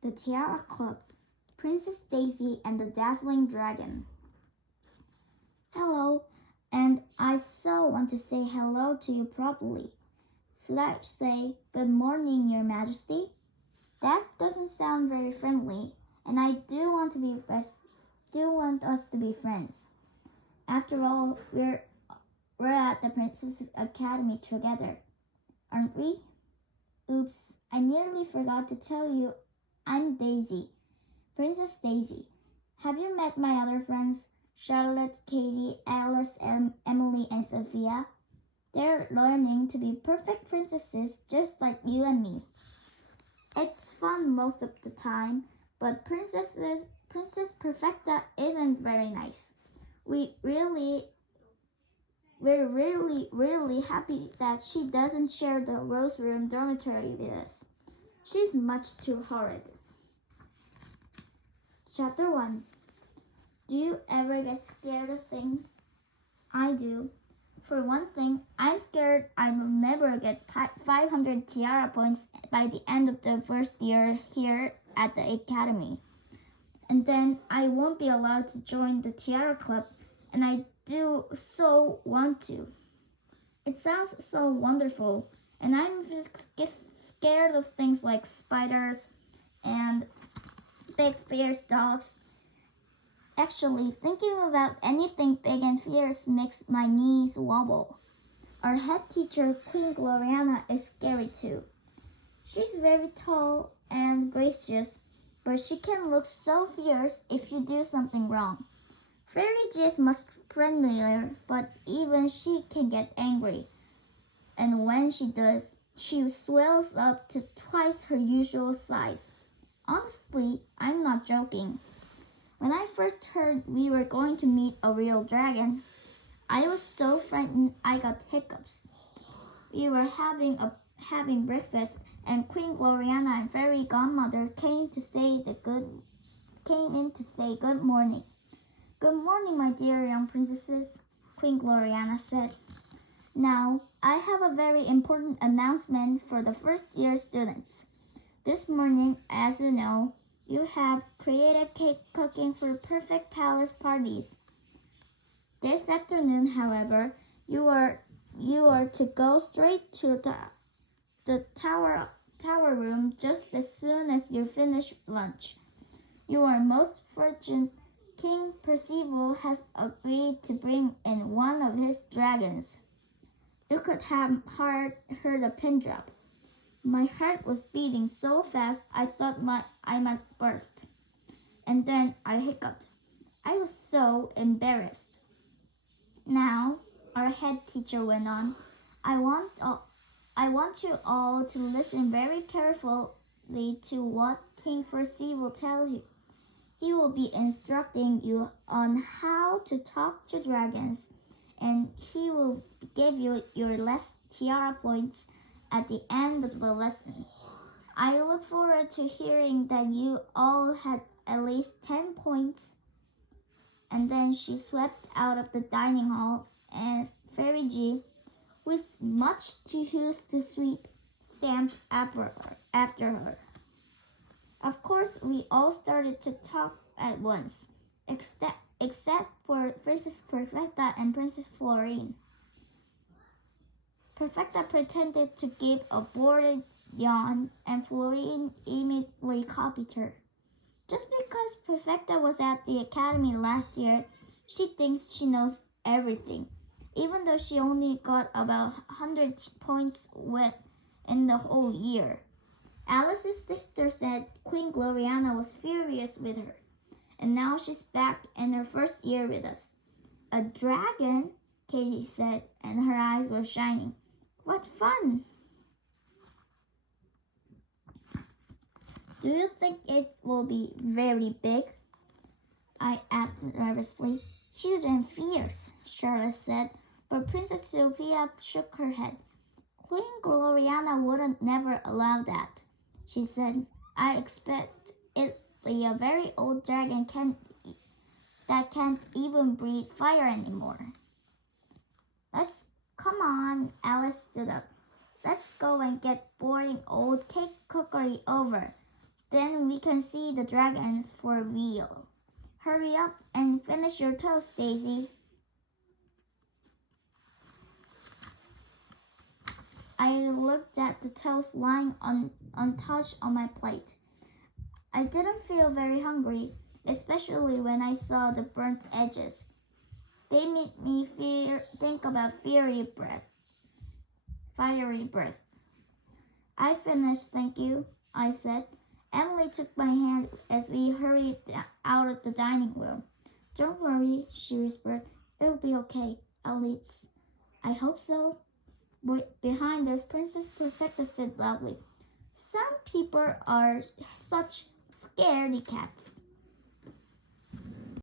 The Tiara Club, Princess Daisy and the Dazzling Dragon. Hello, and I so want to say hello to you properly. Should I say, Good morning, Your Majesty? That doesn't sound very friendly, and I do want us to be friends. After all, we're at the Princess Academy together, aren't we? Oops, I nearly forgot to tell you I'm Daisy, Princess Daisy. Have you met my other friends, Charlotte, Katie, Alice, Emily, and Sophia? They're learning to be perfect princesses just like you and me. It's fun most of the time, but Princess Perfecta isn't very nice. We're really happy that she doesn't share the Rose Room dormitory with us. She's much too horrid. Chapter 1. Do you ever get scared of things? I do. For one thing, I'm scared I'll never get 500 Tiara points by the end of the first year here at the Academy. And then I won't be allowed to join the Tiara Club, and I do so want to. It sounds so wonderful, and I'm scared of things like spiders and big fierce dogs. Actually, thinking about anything big and fierce makes my knees wobble. Our head teacher, Queen Gloriana, is scary too. She's very tall and gracious, but she can look so fierce if you do something wrong. Fairy G is much friendlier, but even she can get angry. And when she does, she swells up to twice her usual size. Honestly, I'm not joking. When I first heard we were going to meet a real dragon, I was so frightened I got hiccups. We were having breakfast, and Queen Gloriana and Fairy Godmother came in to say good morning. Good morning, my dear young princesses, Queen Gloriana said. Now, I have a very important announcement for the first-year students. This morning, as you know, you have creative cake cooking for perfect palace parties. This afternoon, however, you are to go straight to the tower room just as soon as you finish lunch. You are most fortunate. King Percival has agreed to bring in one of his dragons. You could have heard a pin drop. My heart was beating so fast I thought I might burst. And then I hiccuped. I was so embarrassed. Now, our head teacher went on, I want you all to listen very carefully to what King Percival tells you. He will be instructing you on how to talk to dragons, and he will give you your last Tiara points at the end of the lesson. I look forward to hearing that you all had at least 10 points. And then she swept out of the dining hall, and Fairy G, who is much too used to sweep, stamped after her. Of course, we all started to talk at once, except for Princess Perfecta and Princess Florine. Perfecta pretended to give a bored yawn, and Florine immediately copied her. Just because Perfecta was at the academy last year, she thinks she knows everything, even though she only got about 100 points in the whole year. Alice's sister said Queen Gloriana was furious with her, and now she's back in her first year with us. A dragon, Katie said, and her eyes were shining. What fun! Do you think it will be very big? I asked nervously. Huge and fierce, Charlotte said, but Princess Sophia shook her head. Queen Gloriana wouldn't never allow that, she said. I expect it be a very old dragon that can't even breathe fire anymore. Come on, Alice stood up. Let's go and get boring old cake cookery over. Then we can see the dragons for real. Hurry up and finish your toast, Daisy. I looked at the toast lying untouched on my plate. I didn't feel very hungry, especially when I saw the burnt edges. They made me think about fiery breath. I finished, thank you, I said. Emily took my hand as we hurried out of the dining room. Don't worry, she whispered. It'll be okay, at least. I hope so. Behind us, Princess Perfecta said loudly, some people are such scaredy cats.